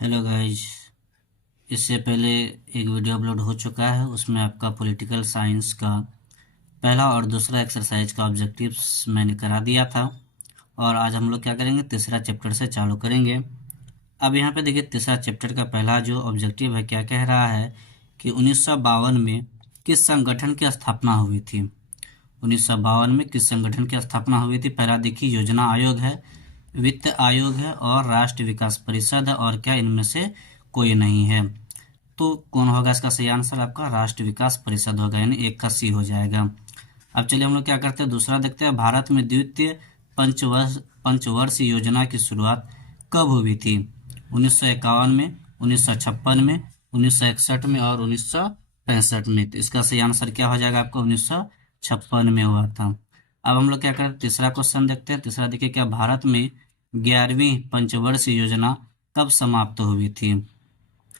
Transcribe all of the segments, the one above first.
Hello guys. इससे पहले एक वीडियो अपलोड हो चुका है, उसमें आपका पॉलिटिकल साइंस का पहला और दूसरा एक्सरसाइज का ऑब्जेक्टिव्स मैंने करा दिया था। और आज हम लोग क्या करेंगे, तीसरा चैप्टर से चालू करेंगे। अब यहाँ पे देखिए, तीसरा चैप्टर का पहला जो ऑब्जेक्टिव है क्या कह रहा है कि 1952 में किस संगठन की स्थापना हुई थी। 1952 में किस संगठन की स्थापना हुई थी। पहला देखिए, योजना आयोग है, वित्त आयोग है और राष्ट्रीय विकास परिषद है, और क्या इनमें से कोई नहीं है। तो कौन होगा इसका सही आंसर? आपका राष्ट्रीय विकास परिषद होगा, यानी एक का सी हो जाएगा। अब चलिए हम लोग क्या करते हैं, दूसरा देखते हैं। भारत में द्वितीय पंचवर्षीय योजना की शुरुआत कब हुई थी? 1951 में, 1956 में, 1961 में और 1965 में। तो इसका सही आंसर क्या हो जाएगा आपका? 1956 में हुआ था। अब हम लोग क्या करते हैं, तीसरा क्वेश्चन देखते हैं। तीसरा देखिए, क्या भारत में 11वीं पंचवर्षीय योजना कब समाप्त हुई थी?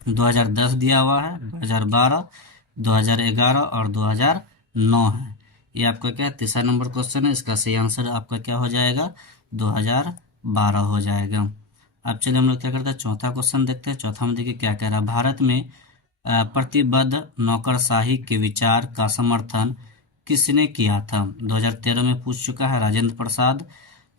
2010 दिया हुआ है, 2012, 2011 और 2009 है। ये आपका क्या है, तीसरा नंबर क्वेश्चन है। इसका सही आंसर आपका क्या हो जाएगा? 2012 हो जाएगा। अब चलिए हम लोग क्या करते हैं, चौथा क्वेश्चन देखते हैं। चौथा में देखिए क्या कह रहा है, भारत में प्रतिबद्ध नौकरशाही के विचार का समर्थन किसने किया था? 2013 में पूछ चुका है। राजेंद्र प्रसाद,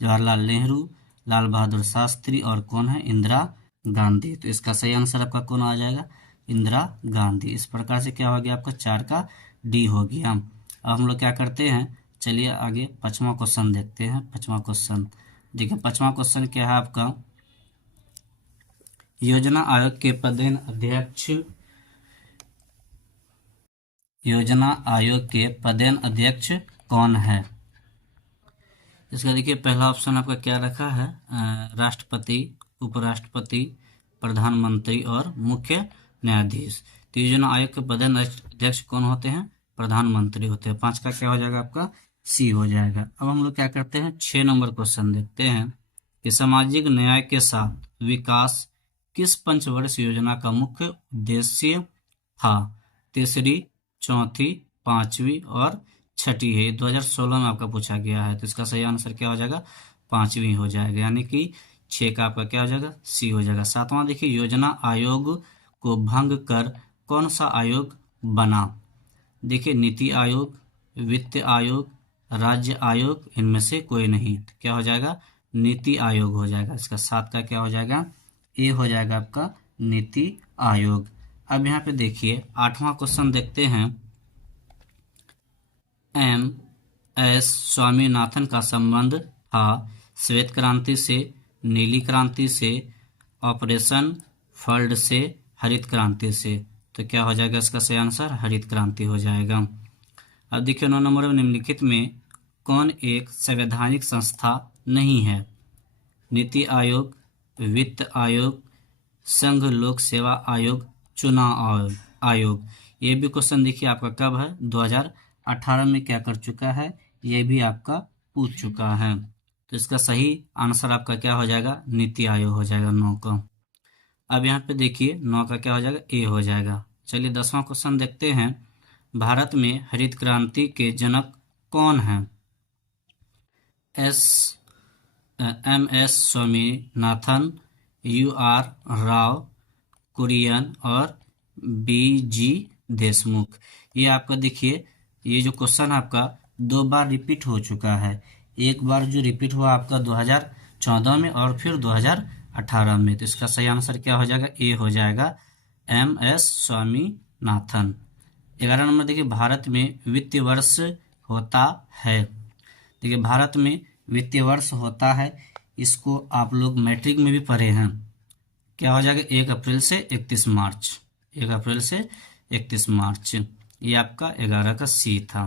जवाहरलाल नेहरू, लाल बहादुर शास्त्री और कौन है? इंदिरा गांधी। तो इसका सही आंसर आपका कौन आ जाएगा? इंदिरा गांधी। इस प्रकार से क्या हो गया आपका? 4 का डी हो गया। अब हम लोग क्या करते हैं, चलिए आगे पांचवा क्वेश्चन देखते हैं। पांचवा क्वेश्चन देखिए, पांचवा क्वेश्चन क्या है आपका, योजना आयोग के पदेन अध्यक्ष, योजना आयोग के पदेन अध्यक्ष कौन है? इसका देखिए पहला ऑप्शन आपका क्या रखा है, राष्ट्रपति, उपराष्ट्रपति, प्रधानमंत्री और मुख्य न्यायाधीश। तो योजना आयोग के पदेन अध्यक्ष कौन होते हैं? प्रधानमंत्री होते हैं। 5 का क्या हो जाएगा आपका? सी हो जाएगा। अब हम लोग क्या करते हैं, 6 नंबर क्वेश्चन देखते हैं कि सामाजिक न्याय के साथ विकास किस पंचवर्षीय योजना का मुख्य उद्देश्य था? तीसरी, चौथी, पांचवी और छठी है। 2016 में आपका पूछा गया है। तो इसका सही आंसर क्या हो जाएगा? पांचवी हो जाएगा, यानी कि 6 का आपका क्या हो जाएगा? सी हो जाएगा। सातवां देखिए, योजना आयोग को भंग कर कौन सा आयोग बना? देखिए, नीति आयोग, वित्त आयोग, राज्य आयोग, इनमें से कोई नहीं। तो क्या हो जाएगा? नीति आयोग हो जाएगा। इसका 7 का क्या हो जाएगा? ए हो जाएगा आपका, नीति आयोग। अब यहाँ पे देखिए 8वां क्वेश्चन देखते हैं। एम एस स्वामीनाथन का संबंध था श्वेत क्रांति से, नीली क्रांति से, ऑपरेशन फ्लड से, हरित क्रांति से। तो क्या हो जाएगा इसका सही आंसर? हरित क्रांति हो जाएगा। अब देखिए 9 नंबर में, निम्नलिखित में कौन एक संवैधानिक संस्था नहीं है? नीति आयोग, वित्त आयोग, संघ लोक सेवा आयोग, चुनाव आयोग। ये भी क्वेश्चन देखिए आपका कब है? 2018 में क्या कर चुका है, ये भी आपका पूछ चुका है। तो इसका सही आंसर आपका क्या हो जाएगा? नीति आयोग हो जाएगा 9 का। अब यहाँ पे देखिए 9 का क्या हो जाएगा? ए हो जाएगा। चलिए 10वां क्वेश्चन देखते हैं। भारत में हरित क्रांति के जनक कौन है? S M S Swaminathan, U R Rao, Kurien और बी जी देशमुख। ये आपका देखिए, ये जो क्वेश्चन आपका 2 बार रिपीट हो चुका है। एक बार जो रिपीट हुआ आपका 2014 में और फिर 2018 में। तो इसका सही आंसर क्या हो जाएगा? ए हो जाएगा, एम एस स्वामीनाथन। 11 नंबर देखिए, भारत में वित्तीय वर्ष होता है। देखिए, भारत में वित्तीय वर्ष होता है, इसको आप लोग मैट्रिक में भी पढ़े हैं। क्या हो जाएगा? 1 अप्रैल से 31 मार्च। 1 अप्रैल से 31 मार्च। ये आपका 11 का सी था।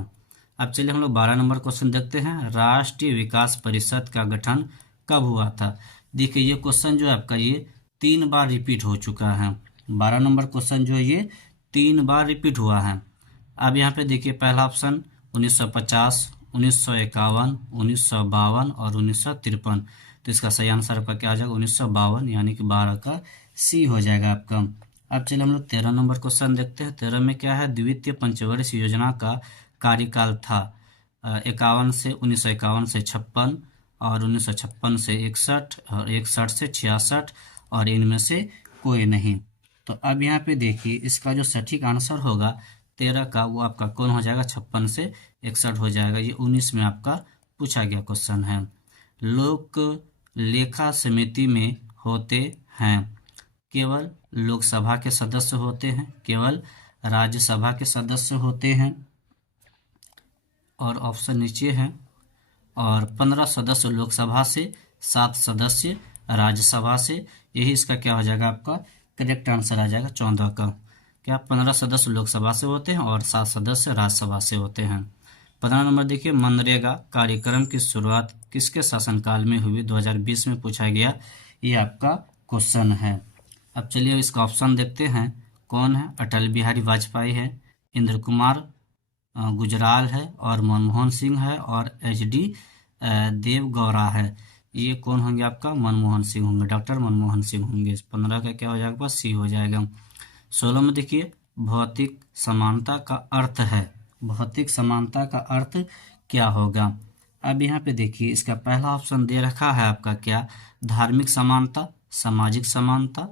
अब चलिए हम लोग 12 नंबर क्वेश्चन देखते हैं। राष्ट्रीय विकास परिषद का गठन कब हुआ था? देखिए ये क्वेश्चन जो है आपका, ये 3 बार रिपीट हो चुका है। 12 नंबर क्वेश्चन जो है ये 3 बार रिपीट हुआ है। अब यहाँ पे देखिए पहला ऑप्शन 1950, 1951, 1952 और 1953। तो इसका सही आंसर आपका क्या आ जाएगा? 1952, यानी कि 12 का सी हो जाएगा आपका। अब चलिए हम लोग 13 नंबर क्वेश्चन देखते हैं। 13 में क्या है, द्वितीय पंचवर्षीय योजना का कार्यकाल था 51 से 1951 से 56 और 1956 से 61 और 61 से 66 और इनमें से कोई नहीं। तो अब यहाँ पे देखिए इसका जो सटीक आंसर होगा 13 का, वो आपका कौन हो जाएगा, 56 से 61 हो जाएगा। ये 19 में आपका पूछा गया क्वेश्चन है। लोक लेखा समिति में होते हैं केवल लोकसभा के सदस्य होते हैं, केवल राज्यसभा के सदस्य होते हैं, और ऑप्शन नीचे है, और 15 सदस्य लोकसभा से, 7 सदस्य राज्यसभा से। यही इसका क्या हो जाएगा, आपका करेक्ट आंसर आ जाएगा 14 का। क्या 15 सदस्य लोकसभा से होते हैं और 7 सदस्य राज्यसभा से होते हैं। 15 नंबर देखिए, मनरेगा कार्यक्रम की शुरुआत किसके शासनकाल में हुई, 2020 में पूछा गया, ये आपका क्वेश्चन है। अब चलिए इसका ऑप्शन देखते हैं, कौन है, अटल बिहारी वाजपेयी है, इंद्र कुमार गुजराल है, और मनमोहन सिंह है, और HD देवगौड़ा है। ये कौन होंगे, आपका मनमोहन सिंह होंगे, डॉक्टर मनमोहन सिंह होंगे। 15 का क्या हो जाएगा, सी हो जाएगा। 16 में देखिए, भौतिक समानता का अर्थ है, भौतिक समानता का अर्थ क्या होगा। अब यहाँ पे देखिए इसका पहला ऑप्शन दे रखा है आपका क्या, धार्मिक समानता, सामाजिक समानता,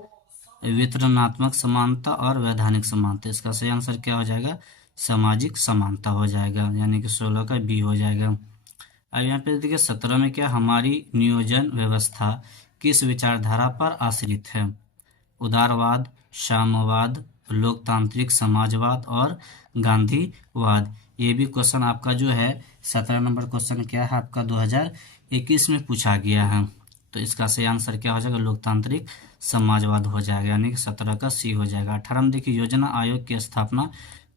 वितरणात्मक समानता और वैधानिक समानता। इसका सही आंसर क्या हो जाएगा, सामाजिक समानता हो जाएगा, यानी कि 16 का बी हो जाएगा। अब यहाँ पे देखिए 17 में क्या, हमारी नियोजन व्यवस्था किस विचारधारा पर आश्रित है, उदारवाद, साम्यवाद, लोकतांत्रिक समाजवाद और गांधीवाद। ये भी क्वेश्चन आपका जो है 17 नंबर क्वेश्चन क्या है आपका 2021 में पूछा गया है। तो इसका सही आंसर क्या हो जाएगा, लोकतांत्रिक समाजवाद हो जाएगा, यानी कि 17 का सी हो जाएगा। 18 में देखिए, योजना आयोग की स्थापना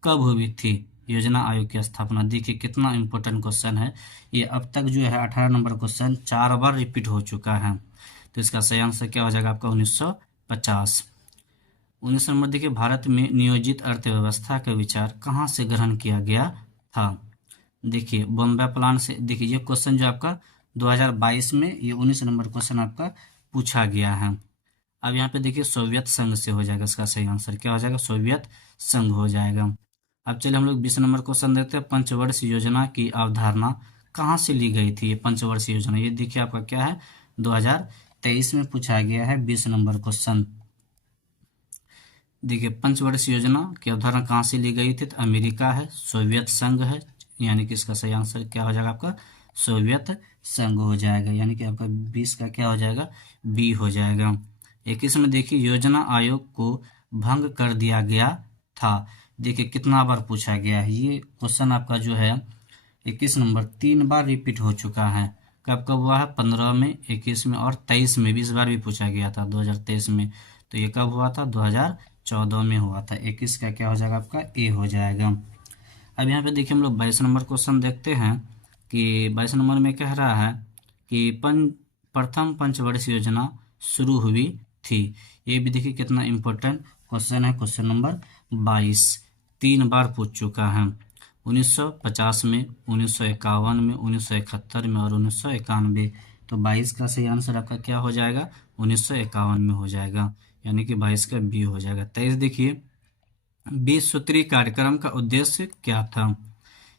कब हुई थी, योजना आयोग की स्थापना। देखिए कितना इंपॉर्टेंट क्वेश्चन है ये, अब तक जो है 18 नंबर क्वेश्चन 4 बार रिपीट हो चुका है। तो इसका सही आंसर क्या हो जाएगा आपका 1950। 19 नंबर देखिए, भारत में नियोजित अर्थव्यवस्था का विचार कहाँ से ग्रहण किया गया था। देखिए बॉम्बे प्लान से। देखिए ये क्वेश्चन जो आपका 2022 में ये 19 नंबर क्वेश्चन आपका पूछा गया है। अब यहाँ पे देखिए सोवियत संघ से हो जाएगा, इसका सही आंसर क्या हो जाएगा, सोवियत संघ हो जाएगा। अब चलिए हम लोग 20 नंबर क्वेश्चन देखते हैं, पंचवर्षीय योजना की अवधारणा कहाँ से ली गई थी। ये पंचवर्षीय योजना, ये देखिए आपका क्या है 2023 में पूछा गया है 20 नंबर क्वेश्चन। देखिए पंचवर्षीय योजना की अवधारणा कहाँ से ली गई थी, तो अमेरिका है, सोवियत संघ है, यानी कि इसका सही आंसर क्या हो जाएगा आपका सोवियत संघ हो जाएगा, यानी कि आपका 20 का क्या हो जाएगा, बी हो जाएगा। 21 में देखिए, योजना आयोग को भंग कर दिया गया था। देखिए कितना बार पूछा गया है ये क्वेश्चन आपका जो है 21 नंबर 3 बार रिपीट हो चुका है। कब कब हुआ है, 15 में, 21 में और 23 में भी इस बार भी पूछा गया था 2023 में। तो ये कब हुआ था, 2014 में हुआ था। 21 का क्या हो जाएगा आपका ए हो जाएगा। अब यहाँ पे देखिए हम लोग 22 नंबर क्वेश्चन देखते हैं कि 22 नंबर में कह रहा है कि प्रथम पंचवर्षीय योजना शुरू हुई थी। ये भी देखिए कितना इंपॉर्टेंट क्वेश्चन है, क्वेश्चन नंबर 22 3 बार पूछ चुका है। 1950 में, 1951 में, 1971 में और 1991। तो 22 का सही आंसर आपका क्या हो जाएगा, 1951 में हो जाएगा, यानी कि 22 का बी हो जाएगा। 23 देखिए, 20 सूत्रीय कार्यक्रम का उद्देश्य क्या था।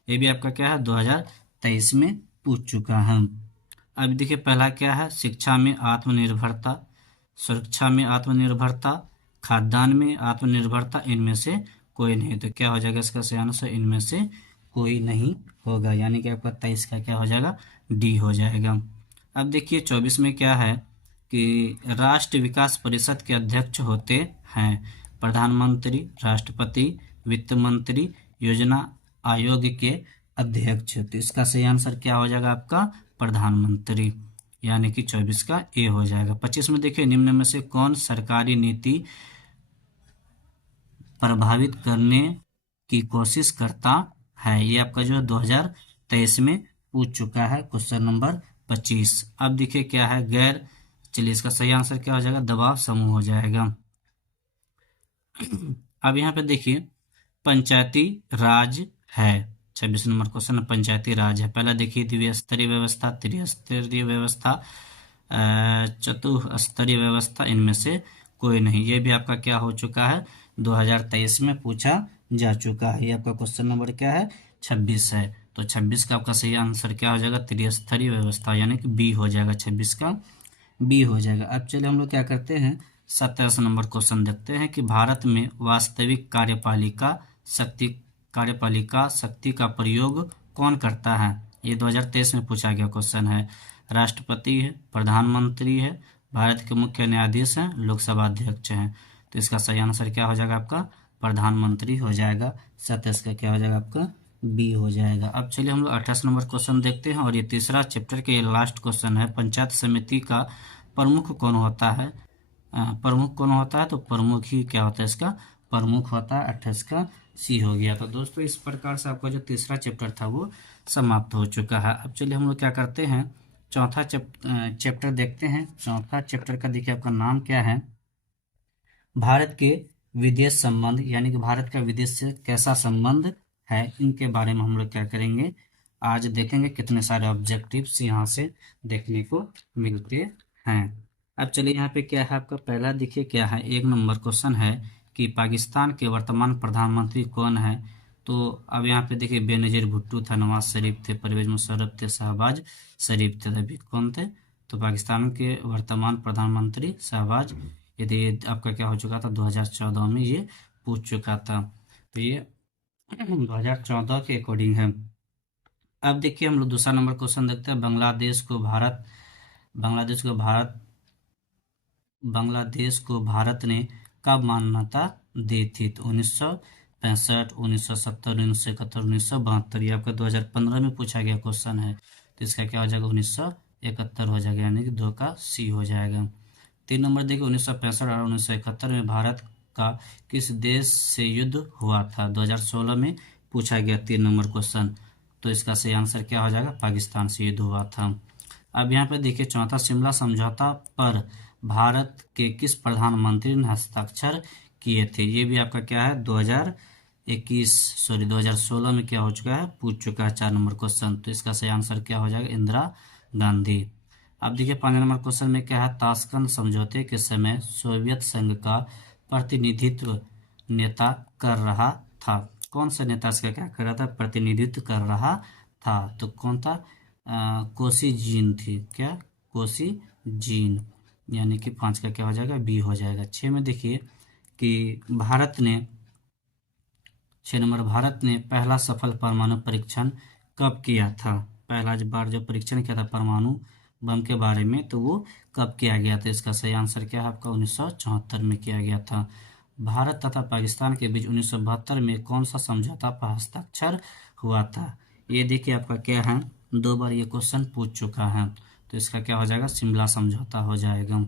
ये भी आपका क्या है 2023 में पूछ चुका है। अब देखिए पहला क्या है, शिक्षा में आत्मनिर्भरता, सुरक्षा में आत्मनिर्भरता, खाद्यान्न में आत्मनिर्भरता, इनमें से कोई नहीं। तो क्या हो जाएगा इसका सही आंसर, इनमें से कोई नहीं होगा, यानी कि आपका 23 का क्या हो जाएगा, डी हो जाएगा। अब देखिए 24 में क्या है कि राष्ट्रीय विकास परिषद के अध्यक्ष होते हैं प्रधानमंत्री, राष्ट्रपति, वित्त मंत्री, योजना आयोग के अध्यक्ष। तो इसका सही आंसर क्या हो जाएगा आपका प्रधानमंत्री, यानी कि 24 का ए हो जाएगा। 25 में देखिए, निम्न में से कौन सरकारी नीति प्रभावित करने की कोशिश करता है। ये आपका जो है 2023 में पूछ चुका है, क्वेश्चन नंबर 25। अब देखिए क्या है गैर, चलिए इसका सही आंसर क्या हो जाएगा, दबाव समूह हो जाएगा। अब यहाँ पे देखिए पंचायती राज है, 26 नंबर क्वेश्चन पंचायती राज है। पहला देखिए द्विस्तरीय व्यवस्था, त्रिस्तरीय व्यवस्था, चतुस्तरीय व्यवस्था, इनमें से कोई नहीं। ये भी आपका क्या हो चुका है, 2023 में पूछा जा चुका है। ये आपका क्वेश्चन नंबर क्या है, 26 है। तो 26 का आपका सही आंसर क्या हो जाएगा, त्रिस्तरीय व्यवस्था, यानी कि बी हो जाएगा, 26 का बी हो जाएगा। अब चलिए हम लोग क्या करते हैं, 27 नंबर क्वेश्चन देखते हैं कि भारत में वास्तविक कार्यपालिका शक्ति का प्रयोग कौन करता है। ये 2023 में पूछा गया क्वेश्चन है। राष्ट्रपति है, प्रधानमंत्री है, भारत के मुख्य न्यायाधीश हैं, लोकसभा अध्यक्ष हैं। तो इसका सही आंसर क्या हो जाएगा आपका, प्रधानमंत्री हो जाएगा। 27 का क्या हो जाएगा आपका, बी हो जाएगा। अब चलिए हम लोग 28 नंबर क्वेश्चन देखते हैं और ये तीसरा चैप्टर के लास्ट क्वेश्चन है। पंचायत समिति का प्रमुख कौन होता है। प्रमुख कौन होता है, तो प्रमुख ही क्या होता है, इसका प्रमुख होता है। 28 का सी हो गया। तो दोस्तों इस प्रकार से आपका जो तीसरा चैप्टर था वो समाप्त हो चुका है। अब चलिए हम लोग क्या करते हैं, चौथा चैप्टर देखते हैं। चौथा चैप्टर का देखिए आपका नाम क्या है, भारत के विदेश संबंध, यानी कि भारत का विदेश से कैसा संबंध है, इनके बारे में हम लोग क्या करेंगे, आज देखेंगे। कितने सारे ऑब्जेक्टिव्स यहाँ से देखने को मिलते हैं। अब चलिए यहाँ पे क्या है आपका, पहला देखिए क्या है, 1 नंबर क्वेश्चन है कि पाकिस्तान के वर्तमान प्रधानमंत्री कौन है। तो अब यहाँ पे देखिए बेनजीर भुट्टो था, नवाज शरीफ थे, परवेज मुशर्रफ थे, शहबाज शरीफ थे। अभी कौन थे, तो पाकिस्तान के वर्तमान प्रधानमंत्री शहबाज, यदि ये आपका क्या हो चुका था 2014 में ये पूछ चुका था। तो ये 2014 के अकॉर्डिंग है। अब देखिए हम लोग दूसरा नंबर क्वेश्चन देखते हैं। बांग्लादेश को भारत ने कब मान्यता दी थी। तो 1965, 1970, 1971, 1972। ये आपका 2015 में पूछा गया क्वेश्चन है। तो इसका क्या हो जाएगा, 1971 हो जाएगा, यानी कि 2 का सी हो जाएगा। 3 नंबर देखिए 1965 और 1971 में भारत का किस देश से युद्ध हुआ था। 2016 में पूछा गया 3 नंबर क्वेश्चन। तो इसका सही आंसर क्या हो जाएगा, पाकिस्तान से युद्ध हुआ था। अब यहाँ पे देखिए चौथा, शिमला समझौता पर भारत के किस प्रधानमंत्री ने हस्ताक्षर किए थे। ये भी आपका क्या है 2016 में क्या हो चुका है, पूछ चुका है 4 नंबर क्वेश्चन। तो इसका सही आंसर क्या हो जाएगा, इंदिरा गांधी। अब देखिए 5 नंबर क्वेश्चन में क्या है, ताशकंद समझौते के समय सोवियत संघ का प्रतिनिधित्व नेता कर रहा था। कौन सा नेता इसका क्या कर रहा था, प्रतिनिधित्व कर रहा था। तो कौन था, कोसिजीन थी, क्या कोसिजीन, यानी कि 5 का क्या हो जाएगा, बी हो जाएगा। 6 में देखिए कि छह नंबर, भारत ने पहला सफल परमाणु परीक्षण कब किया था। पहला बार जो परीक्षण किया था परमाणु बम के बारे में, तो वो कब किया गया था। इसका सही आंसर क्या है आपका, 1974 में किया गया था। भारत तथा पाकिस्तान के बीच 1972 में कौन सा समझौता पर हस्ताक्षर हुआ था। ये देखिए आपका क्या है, 2 बार ये क्वेश्चन पूछ चुका है। तो इसका क्या हो जाएगा, शिमला समझौता हो जाएगा।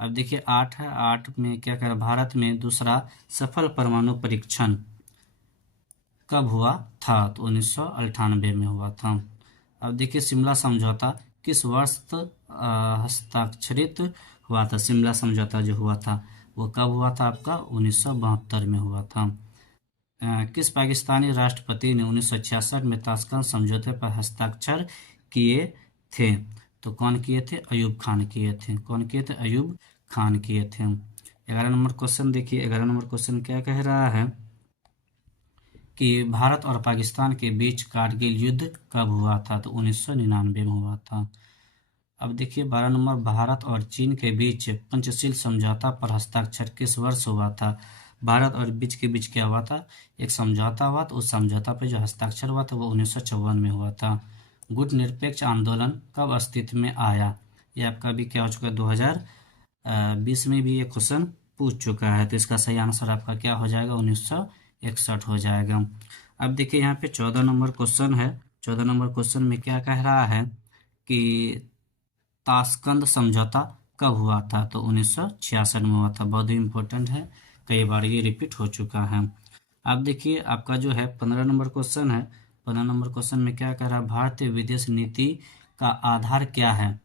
अब देखिए 8 है, 8 में क्या कह, भारत में दूसरा सफल परमाणु परीक्षण कब हुआ था। तो 1998 में हुआ था। अब देखिए शिमला समझौता किस वर्ष हस्ताक्षरित हुआ था। शिमला समझौता जो हुआ था वो कब हुआ था आपका, 1972 में हुआ था। किस पाकिस्तानी राष्ट्रपति ने 1966 में ताशकंद समझौते पर हस्ताक्षर किए थे। तो कौन किए थे, अयूब खान किए थे। कौन किए थे, अयूब खान किए थे। 11 नंबर क्वेश्चन देखिए, 11 नंबर क्वेश्चन क्या कह रहा है कि भारत और पाकिस्तान के बीच कारगिल युद्ध कब हुआ था। तो 1999 में हुआ था। अब देखिए 12 नंबर, भारत और चीन के बीच पंचशील समझौता पर हस्ताक्षर किस वर्ष हुआ था। भारत और बीच के बीच क्या हुआ था, एक समझौता हुआ, तो उस समझौता पर जो हस्ताक्षर हुआ था वो 1954 में हुआ था। गुट निरपेक्ष आंदोलन कब अस्तित्व में आया। ये आपका भी क्या हो चुका है, 2020 में भी ये क्वेश्चन पूछ चुका है। तो इसका सही आंसर आपका क्या हो जाएगा, 1961 हो जाएगा। अब देखिए यहाँ पे 14 नंबर क्वेश्चन है। 14 नंबर क्वेश्चन में क्या कह रहा है कि ताशकंद समझौता कब हुआ था। तो 1966 में हुआ था। बहुत ही इंपॉर्टेंट है, कई बार ये रिपीट हो चुका है। अब देखिए आपका जो है 15 नंबर क्वेश्चन है। 15 नंबर क्वेश्चन में क्या कह रहा है, भारतीय विदेश नीति का आधार क्या है।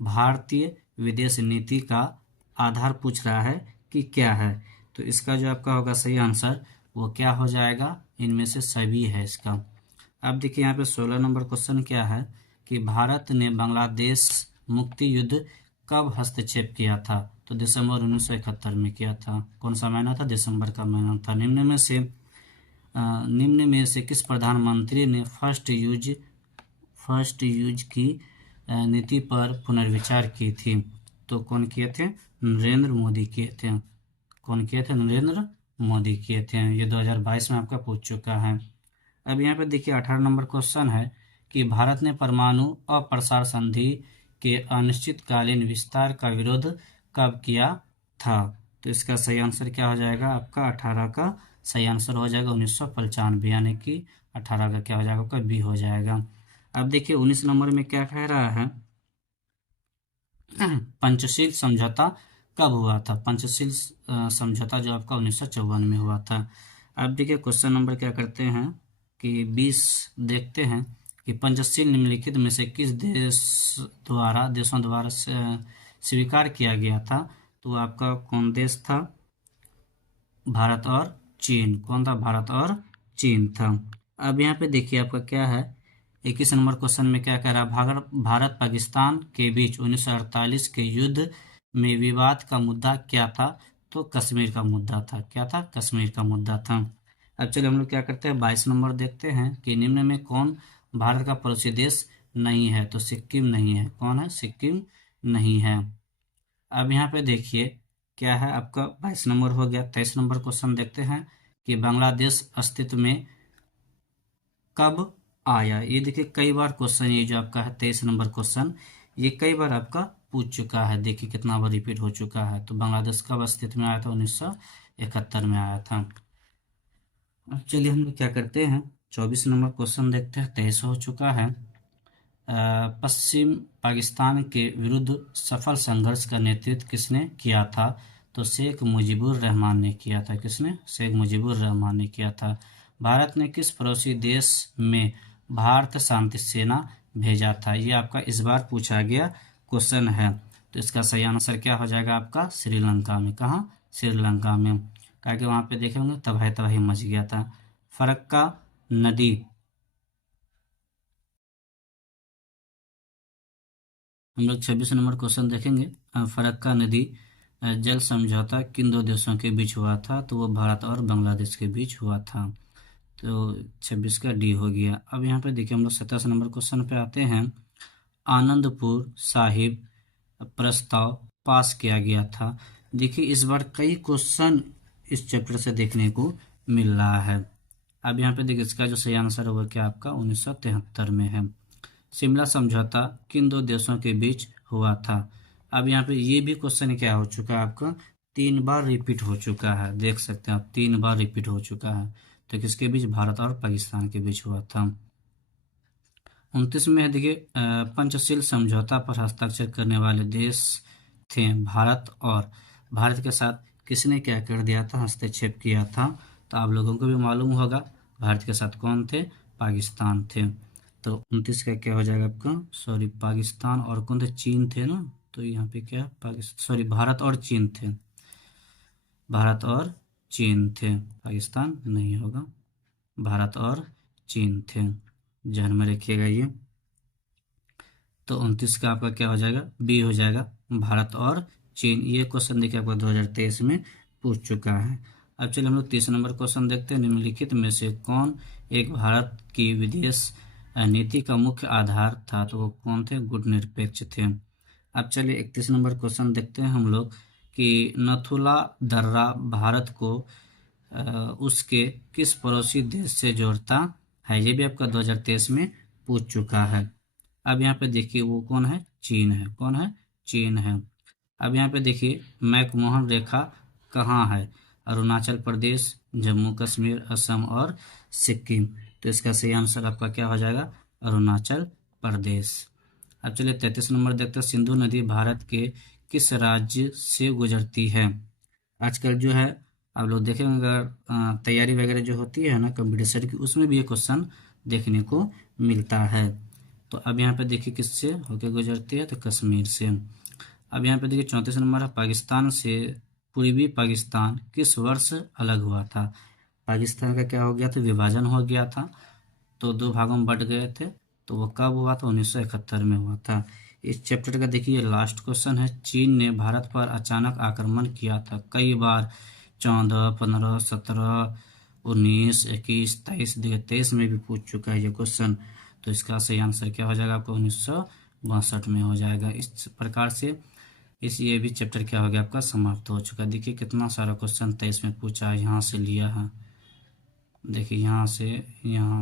भारतीय विदेश नीति का आधार पूछ रहा है कि क्या है। तो इसका जो आपका होगा सही आंसर वो क्या हो जाएगा, इनमें से सभी है इसका। अब देखिए यहाँ पे 16 नंबर क्वेश्चन क्या है कि भारत ने बांग्लादेश मुक्ति युद्ध कब हस्तक्षेप किया था। तो दिसंबर 1971 में किया था। कौन सा महीना था, दिसंबर का महीना था। निम्न में से किस प्रधानमंत्री ने फर्स्ट यूज की नीति पर पुनर्विचार की थी। तो कौन किए थे? नरेंद्र मोदी किए थे। कौन किए थे? नरेंद्र मोदी किए थे। ये 2022 में आपका पूछ चुका है। अब यहाँ पे देखिए 18 नंबर क्वेश्चन है कि भारत ने परमाणु अप्रसार संधि के अनिश्चितकालीन विस्तार का विरोध कब किया था? तो इसका सही आंसर क्या हो जाएगा आपका? 18 का सही आंसर हो जाएगा 1995, यानी कि 18 का क्या हो जाएगा आपका? बी हो जाएगा। अब देखिए 19 नंबर में क्या कह रहा है? पंचशील समझौता कब हुआ था? पंचशील समझौता जो आपका 1954 में हुआ था। अब देखिए क्वेश्चन नंबर क्या करते हैं कि 20 देखते हैं कि पंचशील निम्नलिखित में से किस देशों द्वारा स्वीकार किया गया था? तो आपका कौन देश था? भारत और चीन। कौन था? भारत और चीन था। अब यहाँ पे देखिए आपका क्या है, 21 नंबर क्वेश्चन में क्या कह रहा है? भारत पाकिस्तान के बीच 1948 के युद्ध में विवाद का मुद्दा क्या था? तो कश्मीर का मुद्दा था। क्या था? कश्मीर का मुद्दा था। अब चलिए हम लोग क्या करते हैं, 22 नंबर देखते हैं कि निम्न में कौन भारत का पड़ोसी देश नहीं है? तो सिक्किम नहीं है। कौन है? सिक्किम नहीं है। अब यहाँ पे देखिए क्या है आपका, 22 नंबर हो गया। 23 नंबर क्वेश्चन देखते हैं कि बांग्लादेश अस्तित्व में कब आया? ये देखिए कई बार क्वेश्चन, ये जो आपका है 23 नंबर क्वेश्चन, ये कई बार आपका पूछ चुका है। देखिए कितना बार रिपीट हो चुका है। तो बांग्लादेश कब अस्तित्व में आया था? 1971 में आया था। अब चलिए हम लोग क्या करते हैं, 24 नंबर क्वेश्चन देखते हैं। 23 हो चुका है। पश्चिम पाकिस्तान के विरुद्ध सफल संघर्ष का नेतृत्व किसने किया था? तो शेख मुजीबुर रहमान ने किया था। किसने? शेख मुजीबुर रहमान ने किया था। भारत ने किस पड़ोसी देश में भारत शांति सेना भेजा था? ये आपका इस बार पूछा गया क्वेश्चन है। तो इसका सही आंसर क्या हो जाएगा आपका? श्रीलंका में। कहाँ? श्रीलंका में। क्या कि वहाँ पे देखे होंगे तबाही तबाही मच गया था। फरक्का नदी, हम लोग 26 नंबर क्वेश्चन देखेंगे। फरक्का नदी जल समझौता किन दो देशों के बीच हुआ था? तो वो भारत और बांग्लादेश के बीच हुआ था। तो 26 का डी हो गया। अब यहाँ पे देखिए हम लोग 27 नंबर क्वेश्चन पे आते हैं। आनंदपुर साहिब प्रस्ताव पास किया गया था। देखिए इस बार कई क्वेश्चन इस चैप्टर से देखने को मिल रहा है। अब यहाँ पे देखिए इसका जो सही आंसर होगा क्या आपका? 1973 में है। शिमला समझौता किन दो देशों के बीच हुआ था? अब यहाँ पे ये भी क्वेश्चन क्या हो चुका है आपका? 3 बार रिपीट हो चुका है। देख सकते हैं आप, 3 बार रिपीट हो चुका है। तो किसके बीच? भारत और पाकिस्तान के बीच हुआ था। 29 में है देखिए, पंचशील समझौता पर हस्ताक्षर करने वाले देश थे भारत, और भारत के साथ किसने क्या कर दिया था? हस्तक्षेप किया था। तो आप लोगों को भी मालूम होगा भारत के साथ कौन थे? पाकिस्तान थे। तो 29 का क्या हो जाएगा आपका? सॉरी, पाकिस्तान और कौन थे? चीन थे ना। तो यहाँ पे क्या? पाकिस्तान, सॉरी, भारत और चीन थे। भारत और चीन थे, पाकिस्तान नहीं होगा। भारत और चीन थे, ध्यान में रखिएगा ये। तो 29 का आपका क्या हो जाएगा? बी हो जाएगा, भारत और चीन। ये क्वेश्चन देखिए आपका 2023 में पूछ चुका है। अब चलिए हम लोग 30 नंबर क्वेश्चन देखते हैं। निम्नलिखित में से कौन एक भारत की विदेश नीति का मुख्य आधार था? तो वो कौन थे? गुटनिरपेक्ष थे। अब चलिए 31 नंबर क्वेश्चन देखते हैं हम लोग कि नथुला दर्रा भारत को उसके किस पड़ोसी देश से जोड़ता है? ये भी आपका 2023 में पूछ चुका है। अब यहाँ पे देखिए वो कौन है? चीन है। कौन है? चीन है। अब यहाँ पे देखिए मैकमोहन रेखा कहाँ है? अरुणाचल प्रदेश, जम्मू कश्मीर, असम और सिक्किम। तो इसका सही आंसर आपका क्या हो जाएगा? अरुणाचल प्रदेश। अब चलिए 33 नंबर देखते हैं। सिंधु नदी भारत के किस राज्य से गुजरती है? आजकल जो है आप लोग देखेंगे, अगर तैयारी वगैरह जो होती है ना कंपटीशन की, उसमें भी ये क्वेश्चन देखने को मिलता है। तो अब यहाँ पे देखिए किससे होके गुजरती है? तो कश्मीर से। अब यहाँ पे देखिए 34 नंबर है। पाकिस्तान से पूर्वी पाकिस्तान किस वर्ष अलग हुआ था? पाकिस्तान का क्या हो गया था? विभाजन हो गया था। तो 2 भागों में बट गए थे। तो वो कब हुआ था? 1971 में हुआ था। इस चैप्टर का देखिए लास्ट क्वेश्चन है। चीन ने भारत पर अचानक आक्रमण किया था कई बार? 14, 15, 17, 19, 21, 23। देखिए 23 में भी पूछ चुका है ये क्वेश्चन। तो इसका सही आंसर क्या हो जाएगा आपको? 1962 में हो जाएगा। इस प्रकार से ये भी चैप्टर क्या हो गया आपका समाप्त हो चुका। देखिए कितना सारा क्वेश्चन था इसमें पूछा है, यहाँ से लिया है। देखिए यहाँ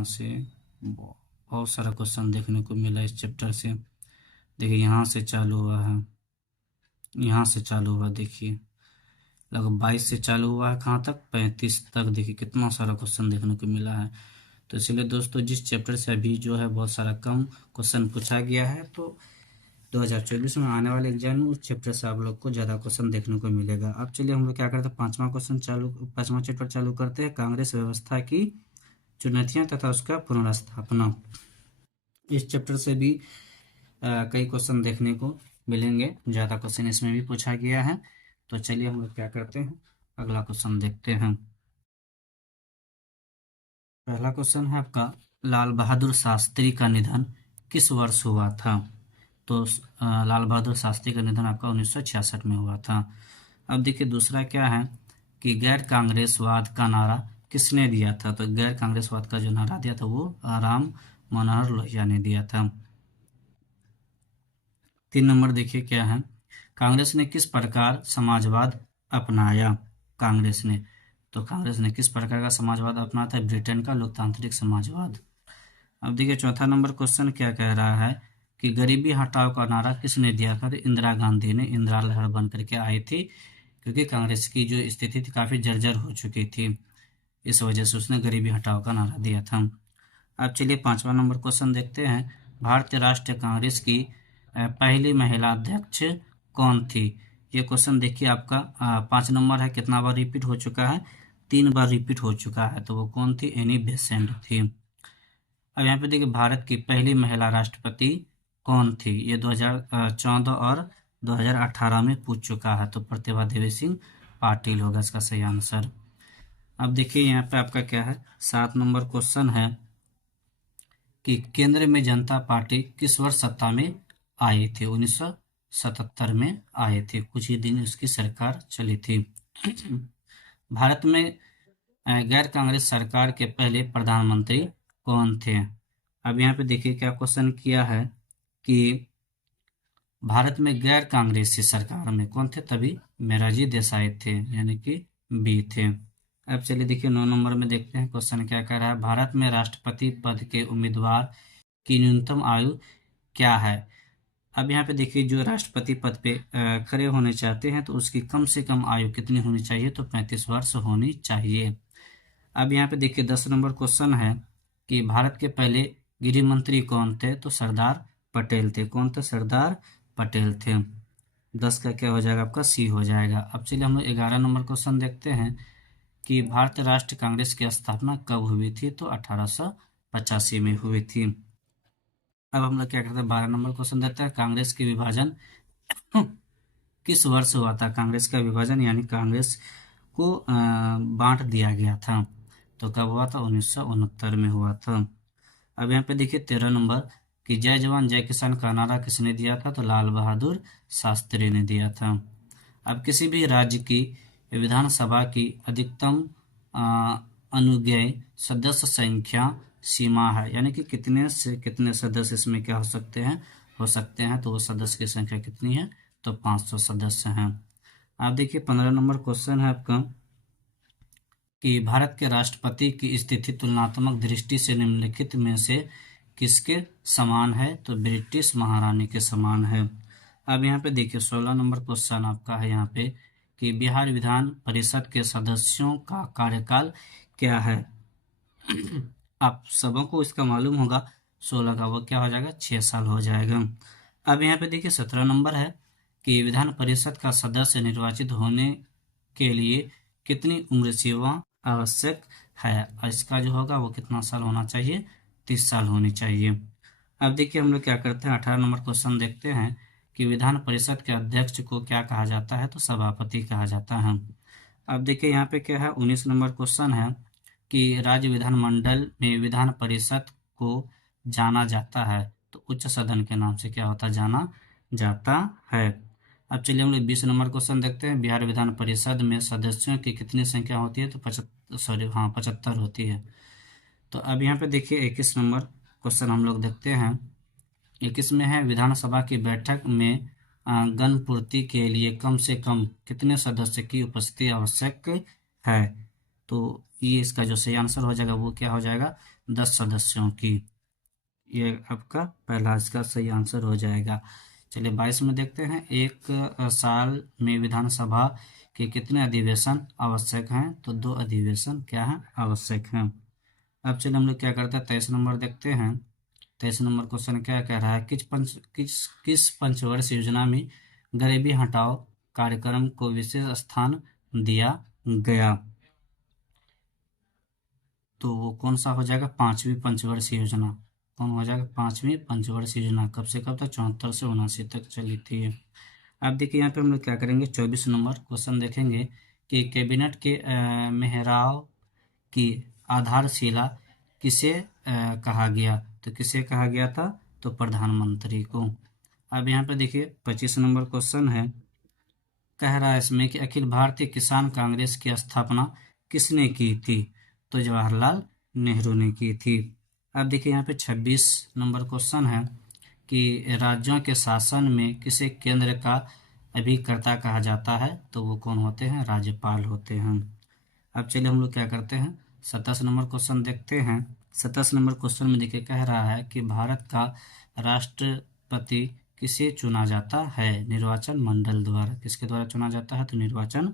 से बहुत सारा क्वेश्चन देखने को मिला इस चैप्टर से। देखिए यहाँ से चालू हुआ है, यहाँ से चालू हुआ, देखिए लगभग 22 से चालू हुआ है, कहाँ तक 35 तक। देखिए कितना सारा क्वेश्चन देखने को मिला है। तो इसलिए दोस्तों जिस चैप्टर से अभी जो है बहुत सारा कम क्वेश्चन पूछा गया है, तो 2024 में आने वाले एग्जाम में उस चैप्टर से आप लोग को ज़्यादा क्वेश्चन देखने को मिलेगा। अब चलिए हम लोग क्या करते हैं, पांचवा चैप्टर चालू करते हैं, कांग्रेस व्यवस्था की चुनौतियां तथा उसका पुनर्स्थापना। इस चैप्टर से भी कई क्वेश्चन देखने को मिलेंगे, ज़्यादा क्वेश्चन इसमें भी पूछा गया है। तो चलिए हम लोग क्या करते हैं, अगला क्वेश्चन देखते हैं। पहला क्वेश्चन है आपका, लाल बहादुर शास्त्री का निधन किस वर्ष हुआ था? तो लाल बहादुर शास्त्री का निधन आपका 1966 में हुआ था। अब देखिए दूसरा क्या है कि गैर कांग्रेसवाद का नारा किसने दिया था? तो गैर कांग्रेसवाद का जो नारा दिया था वो राम मनोहर लोहिया ने दिया था। 3 नंबर देखिए क्या है, कांग्रेस ने किस प्रकार समाजवाद अपनाया? कांग्रेस ने किस प्रकार का समाजवाद अपनाया था? ब्रिटेन का लोकतांत्रिक समाजवाद। अब देखिए चौथा नंबर क्वेश्चन क्या कह रहा है कि गरीबी हटाओ का नारा किसने दिया था? तो इंदिरा गांधी ने, इंदिरा लहर बन करके आई थी, क्योंकि कांग्रेस की जो स्थिति थी काफ़ी जर्जर हो चुकी थी, इस वजह से उसने गरीबी हटाओ का नारा दिया था। अब चलिए 5वां नंबर क्वेश्चन देखते हैं, भारतीय राष्ट्रीय कांग्रेस की पहली महिला अध्यक्ष कौन थी? ये क्वेश्चन देखिए आपका 5 नंबर है, कितना बार रिपीट हो चुका है? 3 बार रिपीट हो चुका है। तो वो कौन थी? एनी बेसेंट थी। अब यहाँ पे देखिए भारत की पहली महिला राष्ट्रपति कौन थी? ये 2014 और 2018 में पूछ चुका है, तो प्रतिभा देवी सिंह पाटिल होगा इसका सही आंसर। अब देखिए यहाँ पे आपका क्या है, 7 नंबर क्वेश्चन है कि केंद्र में जनता पार्टी किस वर्ष सत्ता में आई थी? 1977 में आए थे, कुछ ही दिन उसकी सरकार चली थी। भारत में गैर कांग्रेस सरकार के पहले प्रधानमंत्री कौन थे? अब यहाँ पे देखिए क्या क्वेश्चन किया है कि भारत में गैर कांग्रेसी सरकार में कौन थे? तभी मोरारजी देसाई थे, यानी कि बी थे। अब चलिए देखिए 9 नंबर में देखते हैं क्वेश्चन क्या कह रहा है, भारत में राष्ट्रपति पद के उम्मीदवार की न्यूनतम आयु क्या है? अब यहाँ पे देखिए जो राष्ट्रपति पद पे खड़े होने चाहते हैं तो उसकी कम से कम आयु कितनी होनी चाहिए? तो 35 वर्ष होनी चाहिए। अब यहाँ पे देखिए 10 नंबर क्वेश्चन है कि भारत के पहले गृह मंत्री कौन थे? तो सरदार पटेल थे। कौन थे? सरदार पटेल थे। 10 का क्या हो जाएगा आपका? सी हो जाएगा। अब चलिए हम लोग 11 नंबर क्वेश्चन देखते हैं कि भारतीय राष्ट्रीय कांग्रेस की स्थापना कब हुई थी? तो 1885 में हुई थी। अब हम लोग क्या करते हैं, 12 नंबर क्वेश्चन देते हैं, कांग्रेस के विभाजन किस वर्ष हुआ था? कांग्रेस का विभाजन यानी कांग्रेस को बांट दिया गया था, तो कब हुआ था? 1969 में हुआ था। अब यहाँ पे देखिए 13 नंबर कि जय जवान जय किसान का नारा किसने दिया था? तो लाल बहादुर शास्त्री ने दिया था। अब किसी भी राज्य की विधानसभा की अधिकतम अनुज्ञेय सदस्य संख्या सीमा है, यानी कि कितने से कितने सदस्य इसमें क्या हो सकते हैं, तो वो सदस्य की संख्या कितनी है? तो 500 सदस्य हैं। आप देखिए 15 नंबर क्वेश्चन है आपका कि भारत के राष्ट्रपति की स्थिति तुलनात्मक दृष्टि से निम्नलिखित में से किसके समान है? तो ब्रिटिश महारानी के समान है। अब यहाँ पे देखिए 16 नंबर क्वेश्चन आपका है यहाँ पे कि बिहार विधान परिषद के सदस्यों का कार्यकाल क्या है? आप सबों को इसका मालूम होगा, 16 का वो क्या हो जाएगा? 6 साल हो जाएगा। अब यहाँ पे देखिए 17 नंबर है कि विधान परिषद का सदस्य निर्वाचित होने के लिए कितनी उम्र सीमा आवश्यक है? और इसका जो होगा वो कितना साल होना चाहिए? 30 साल होनी चाहिए। अब देखिए हम लोग क्या करते हैं, 18 नंबर क्वेश्चन देखते हैं कि विधान परिषद के अध्यक्ष को क्या कहा जाता है? तो सभापति कहा जाता है। अब देखिए यहाँ पे क्या है, 19 नंबर क्वेश्चन है कि राज्य विधानमंडल में विधान परिषद को जाना जाता है तो उच्च सदन के नाम से क्या होता है? जाना जाता है। अब चलिए हम लोग 20 नंबर क्वेश्चन देखते हैं, बिहार विधान परिषद में सदस्यों की कितनी संख्या होती है? तो 75 होती है। तो अब यहाँ पे देखिए 21 नंबर क्वेश्चन हम लोग देखते हैं। 21 में है विधानसभा की बैठक में गणपूर्ति के लिए कम से कम कितने सदस्य की उपस्थिति आवश्यक है? तो ये इसका जो सही आंसर हो जाएगा वो क्या हो जाएगा? 10 सदस्यों की। ये आपका पहला इसका सही आंसर हो जाएगा। चलिए 22 में देखते हैं, एक साल में विधानसभा के कितने अधिवेशन आवश्यक हैं? तो 2 अधिवेशन क्या है? आवश्यक हैं। अब चलिए हम लोग क्या करते हैं, 23 नंबर देखते हैं। 23 नंबर क्वेश्चन क्या कह रहा है, किस पंचवर्ष योजना में गरीबी हटाओ कार्यक्रम को विशेष स्थान दिया गया? तो वो कौन सा हो जाएगा? 5वीं पंचवर्षीय योजना। कौन हो जाएगा? 5वीं पंचवर्षीय योजना। कब से कब तक? 74 से 79 तक चली थी। अब देखिए यहाँ पे हम लोग क्या करेंगे, 24 नंबर क्वेश्चन देखेंगे कि कैबिनेट के मेहराव की आधारशिला किसे कहा गया? तो किसे कहा गया था? तो प्रधानमंत्री को। अब यहाँ पे देखिए 25 नंबर क्वेश्चन है, कह रहा है इसमें कि अखिल भारतीय किसान कांग्रेस की स्थापना किसने की थी? तो जवाहरलाल नेहरू ने की थी। अब देखिए यहाँ पे 26 नंबर क्वेश्चन है कि राज्यों के शासन में किसे केंद्र का अभिकर्ता कहा जाता है? तो वो कौन होते हैं? राज्यपाल होते हैं। अब चलिए हम लोग क्या करते हैं, 27 नंबर क्वेश्चन देखते हैं। 27 नंबर क्वेश्चन में देखिए कह रहा है कि भारत का राष्ट्रपति किसे चुना जाता है? निर्वाचन मंडल द्वारा। किसके द्वारा चुना जाता है? तो निर्वाचन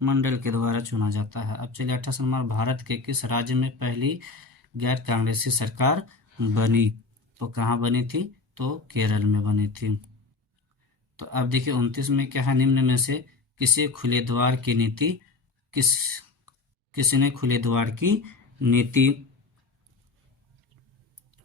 मंडल के द्वारा चुना जाता है। अब चलिए 28 नंबर, भारत के किस राज्य में पहली गैर कांग्रेसी सरकार बनी? तो कहाँ बनी थी? तो केरल में बनी थी। तो अब देखिए 29 में क्या है, निम्न में से किसे खुले द्वार की नीति किसने खुले द्वार की नीति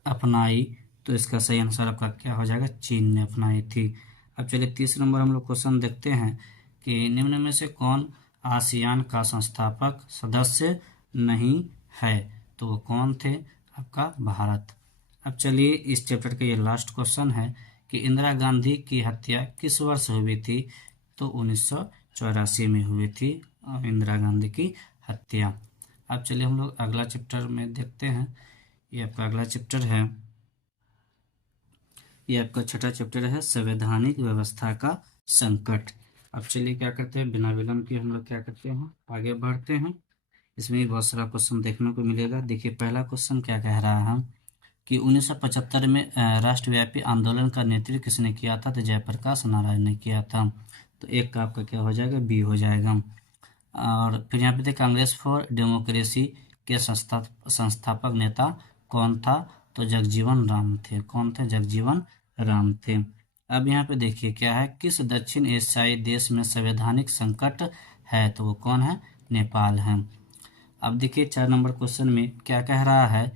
अपनाई? तो इसका सही आंसर आपका क्या हो जाएगा? चीन ने अपनाई थी। अब चलिए 30 नंबर हम लोग क्वेश्चन देखते हैं कि निम्न में से कौन आसियान का संस्थापक सदस्य नहीं है? तो वो कौन थे? आपका भारत। अब चलिए इस चैप्टर का ये लास्ट क्वेश्चन है कि इंदिरा गांधी की हत्या किस वर्ष हुई थी? तो 1984 में हुई थी इंदिरा गांधी की हत्या। अब चलिए हम लोग अगला चैप्टर में देखते हैं। ये आपका अगला चैप्टर है, ये आपका छठा चैप्टर है, संवैधानिक व्यवस्था का संकट। अब चलिए क्या करते हैं, बिना विलंब के हम लोग क्या करते हैं, आगे बढ़ते हैं। इसमें बहुत सारा क्वेश्चन देखने को मिलेगा। देखिए पहला क्वेश्चन क्या कह रहा है कि 1975 में राष्ट्रव्यापी आंदोलन का नेतृत्व किसने किया था? तो जयप्रकाश नारायण ने किया था। तो एक का आपका क्या हो जाएगा? बी हो जाएगा। और फिर यहाँ पे थे कांग्रेस फॉर डेमोक्रेसी के संस्थापक नेता कौन था? तो जगजीवन राम थे। कौन थे? जगजीवन राम थे। अब यहाँ पे देखिए क्या है, किस दक्षिण एशियाई देश में संवैधानिक संकट है? तो वो कौन है? नेपाल है। अब देखिए 4 नंबर क्वेश्चन में क्या कह रहा है,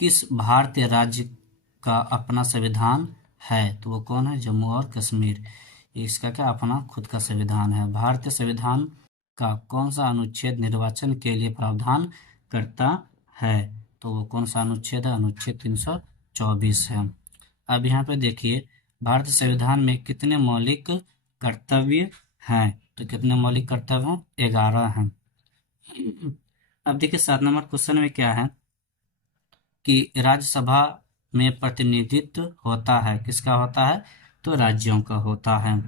किस भारतीय राज्य का अपना संविधान है? तो वो कौन है? जम्मू और कश्मीर। इसका क्या अपना खुद का संविधान है। भारतीय संविधान का कौन सा अनुच्छेद निर्वाचन के लिए प्रावधान करता है? तो वो कौन सा अनुच्छेद है? अनुच्छेद 324 है। अब यहाँ पे देखिए भारतीय संविधान में कितने मौलिक कर्तव्य हैं? तो कितने मौलिक कर्तव्य हैं? 11 हैं। अब देखिए 7 नंबर क्वेश्चन में क्या है कि राज्यसभा में प्रतिनिधित्व होता है, किसका होता है? तो राज्यों का होता है।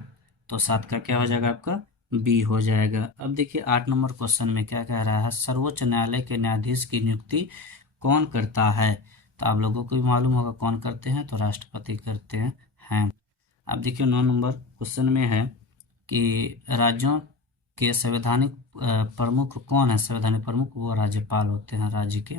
तो 7 का क्या हो जाएगा? आपका बी हो जाएगा। अब देखिए 8 नंबर क्वेश्चन में क्या कह रहा है, सर्वोच्च न्यायालय के न्यायाधीश की नियुक्ति कौन करता है? तो आप लोगों को भी मालूम होगा कौन करते हैं, तो राष्ट्रपति करते हैं। अब देखिए 9 नंबर क्वेश्चन में है कि राज्यों के संवैधानिक प्रमुख कौन है? संवैधानिक प्रमुख वो राज्यपाल होते हैं राज्य के।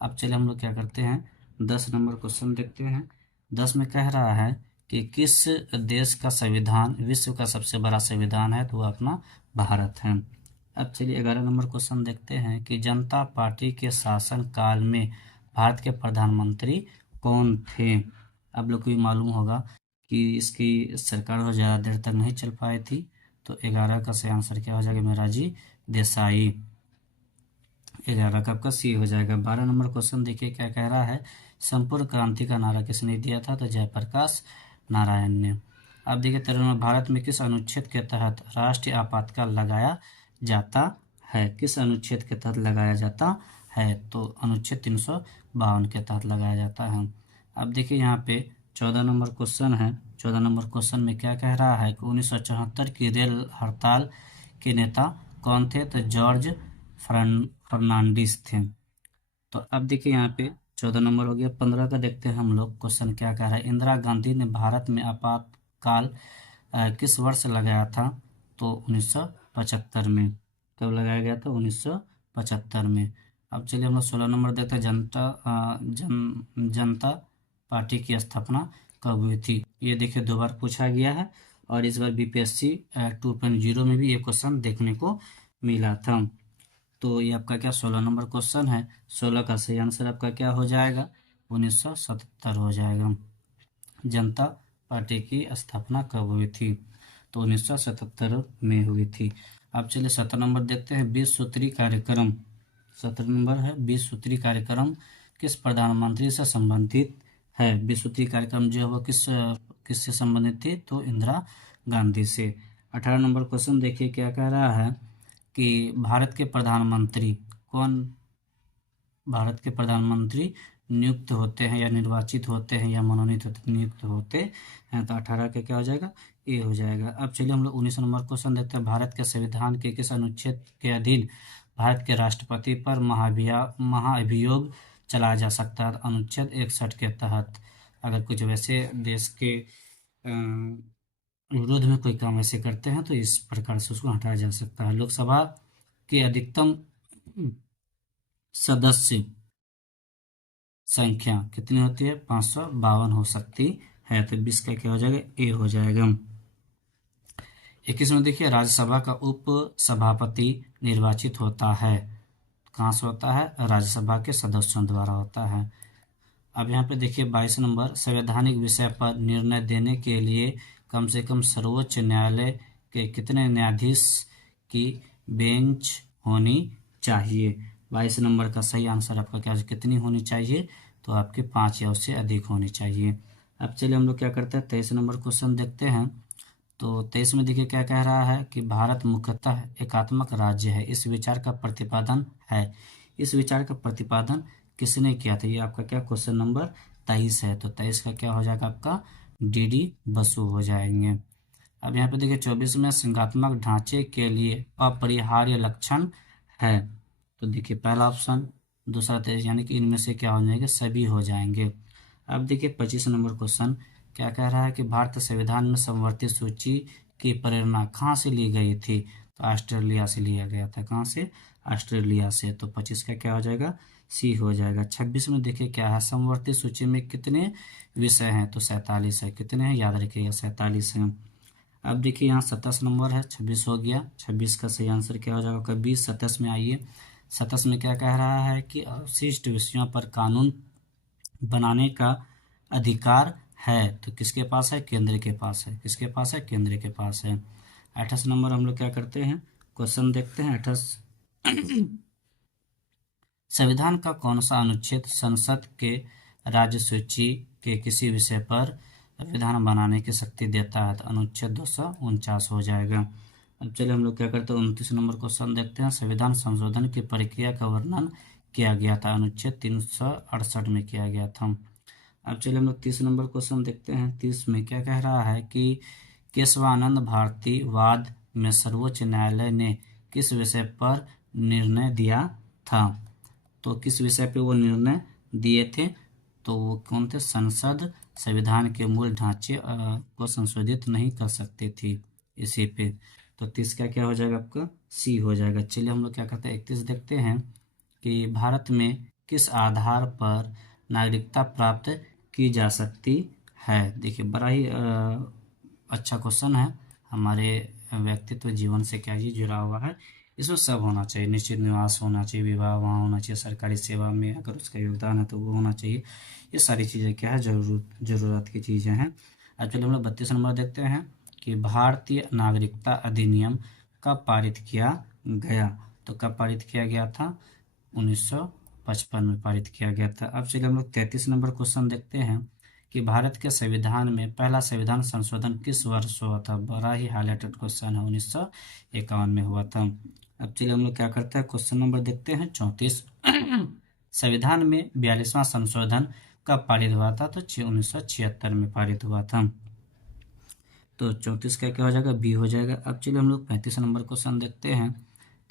अब चलिए हम लोग क्या करते हैं, 10 नंबर क्वेश्चन देखते हैं। 10 में कह रहा है कि किस देश का संविधान विश्व का सबसे बड़ा संविधान है? तो वो अपना भारत है। अब चलिए 11 नंबर क्वेश्चन देखते हैं कि जनता पार्टी के शासन काल में भारत के प्रधानमंत्री कौन थे? आप लोग को भी मालूम होगा कि इसकी सरकार बहुत ज़्यादा देर तक नहीं चल पाई थी। तो 11 का सही आंसर क्या हो जाएगा? मोरारजी देसाई। 11 का आपका सी हो जाएगा। 12 नंबर क्वेश्चन देखिए क्या कह रहा है, संपूर्ण क्रांति का नारा किसने दिया था? तो जयप्रकाश नारायण ने। अब देखिए 13 नंबर, भारत में किस अनुच्छेद के तहत राष्ट्रीय आपातकाल लगाया जाता है? किस अनुच्छेद के तहत लगाया जाता है? तो अनुच्छेद 352 के तहत लगाया जाता है। अब देखिए यहाँ पे 14 नंबर क्वेश्चन है। 14 नंबर क्वेश्चन में क्या कह रहा है कि 1974 की रेल हड़ताल के नेता कौन थे? तो जॉर्ज फर्नांडिस थे। तो अब देखिए यहाँ पे 14 नंबर हो गया। 15 का देखते हैं हम लोग क्वेश्चन क्या कह रहा है। इंदिरा गांधी ने भारत में आपातकाल किस वर्ष लगाया था? तो 1975 में। कब लगाया गया था? 1975 में। अब चलिए हम लोग 16 नंबर देखते हैं। जनता पार्टी की स्थापना कब हुई थी? ये देखिए 2 बार पूछा गया है और इस बार बीपीएससी 2.0 में भी ये क्वेश्चन देखने को मिला था। तो ये आपका क्या 16 नंबर क्वेश्चन है। 16 का सही आंसर आपका क्या हो जाएगा? 1977 हो जाएगा। जनता पार्टी की स्थापना कब हुई थी? तो 1977 में हुई थी। अब चलिए 17 नंबर देखते हैं। 20 सूत्री कार्यक्रम। 17 नंबर है 20 सूत्री कार्यक्रम किस प्रधानमंत्री से संबंधित है? 20 सूत्री कार्यक्रम जो है वो किससे संबंधित थी? तो इंदिरा गांधी से। 18 नंबर क्वेश्चन देखिए क्या कह रहा है कि भारत के प्रधानमंत्री नियुक्त होते हैं या निर्वाचित होते हैं या मनोनीत नियुक्त होते हैं? तो 18 का क्या हो जाएगा? ए हो जाएगा। अब चलिए हम लोग 19 नंबर क्वेश्चन देखते हैं। भारत के संविधान के किस अनुच्छेद के अधीन भारत के राष्ट्रपति पर महाभियोग चलाया जा सकता है? अनुच्छेद 61 के तहत। अगर कुछ वैसे देश के विरोध में कोई काम ऐसे करते हैं तो इस प्रकार से उसको हटाया जा सकता है। लोकसभा के अधिकतम सदस्य संख्या कितनी होती है? 552 हो सकती है। तो 20 का क्या हो जाएगा? ए हो जाएगा। 21 में देखिए राज्यसभा का उप सभापति निर्वाचित होता है। कहाँ से होता है? राज्यसभा के सदस्यों द्वारा होता है। अब यहाँ पे देखिए 22 नंबर। संवैधानिक विषय पर निर्णय देने के लिए कम से कम सर्वोच्च न्यायालय के कितने न्यायाधीश की बेंच होनी चाहिए? 22 नंबर का सही आंसर आपका क्या कितनी होनी चाहिए? तो आपके 5 या उससे अधिक होनी चाहिए। अब चलिए हम लोग क्या करते हैं 23 नंबर क्वेश्चन देखते हैं। तो 23 में देखिए क्या कह रहा है कि भारत मुख्यतः एकात्मक राज्य है, इस विचार का प्रतिपादन है। इस विचार का प्रतिपादन किसने किया था? ये आपका क्या क्वेश्चन नंबर 23 है। तो 23 का क्या हो जाएगा? आपका डी बसु हो जाएंगे। अब यहाँ पे देखिए 24 में संघात्मक ढांचे के लिए अपरिहार्य लक्षण है। तो देखिए पहला ऑप्शन, दूसरा, तेईस, यानी कि इनमें से क्या हो जाएंगे? सभी हो जाएंगे। अब देखिए 25 नंबर क्वेश्चन क्या कह रहा है कि भारतीय संविधान में समवर्ती सूची की प्रेरणा कहाँ से ली गई थी? तो ऑस्ट्रेलिया से लिया गया था। कहाँ से? ऑस्ट्रेलिया से। तो 25 का क्या हो जाएगा? सी हो जाएगा। 26 में देखिए क्या है, समवर्ती सूची में कितने विषय हैं? तो 47 है। कितने हैं? याद रखिएगा 47 हैं। अब देखिए यहाँ 27 नंबर है। 26 हो गया। 26 का सही आंसर क्या हो जाएगा? 20। 27 में आइए। 27 में क्या कह रहा है कि अवशिष्ट विषयों पर कानून बनाने का अधिकार है। तो किसके पास है? केंद्र के पास है। किसके पास है? केंद्र के पास है। 28 नंबर हम लोग क्या करते हैं क्वेश्चन देखते हैं। 28 संविधान का कौन सा अनुच्छेद संसद के राज्य सूची के किसी विषय पर विधान बनाने की शक्ति देता है? तो अनुच्छेद 249 हो जाएगा। अब चलिए हम लोग क्या करते हैं 29 नंबर क्वेश्चन देखते हैं। संविधान संशोधन की प्रक्रिया का वर्णन किया गया था? अनुच्छेद 368 में किया गया था। अब चलिए हम लोग 30 नंबर क्वेश्चन देखते हैं। 30 में क्या कह रहा है कि केशवानंद भारती वाद में सर्वोच्च न्यायालय ने किस विषय पर निर्णय दिया था? तो किस विषय पे वो निर्णय दिए थे? तो वो कौन थे? संसद संविधान के मूल ढांचे को संशोधित नहीं कर सकती थी, इसी पे। तो 30 का क्या हो जाएगा? आपका सी हो जाएगा। चलिए हम लोग क्या करते हैं 31 देखते हैं कि भारत में किस आधार पर नागरिकता प्राप्त की जा सकती है? देखिए बड़ा ही अच्छा क्वेश्चन है। हमारे व्यक्तित्व जीवन से क्या ये जुड़ा हुआ है? इसमें सब होना चाहिए। निश्चित निवास होना चाहिए, विवाह वहाँ होना चाहिए, सरकारी सेवा में अगर उसका योगदान है तो वो होना चाहिए। ये सारी चीज़ें क्या है? ज़रूरत की चीज़ें हैं। अब चलिए हम लोग 32 नंबर देखते हैं कि भारतीय नागरिकता अधिनियम कब पारित किया गया? तो कब पारित किया गया था? 1955 में पारित किया गया था। अब चलिए हम लोग 33 नंबर क्वेश्चन देखते हैं कि भारत के संविधान में पहला संविधान संशोधन किस वर्ष हुआ था? बड़ा ही हाईलाइटेड क्वेश्चन है। 1951 में हुआ था। अब चलिए हम लोग क्या करते हैं क्वेश्चन नंबर देखते हैं 34 संविधान में 42वां संशोधन कब पारित हुआ था? तो 1976 में पारित हुआ था। तो 34 का क्या हो जाएगा? बी हो जाएगा। अब चलिए हम लोग 35 नंबर क्वेश्चन देखते हैं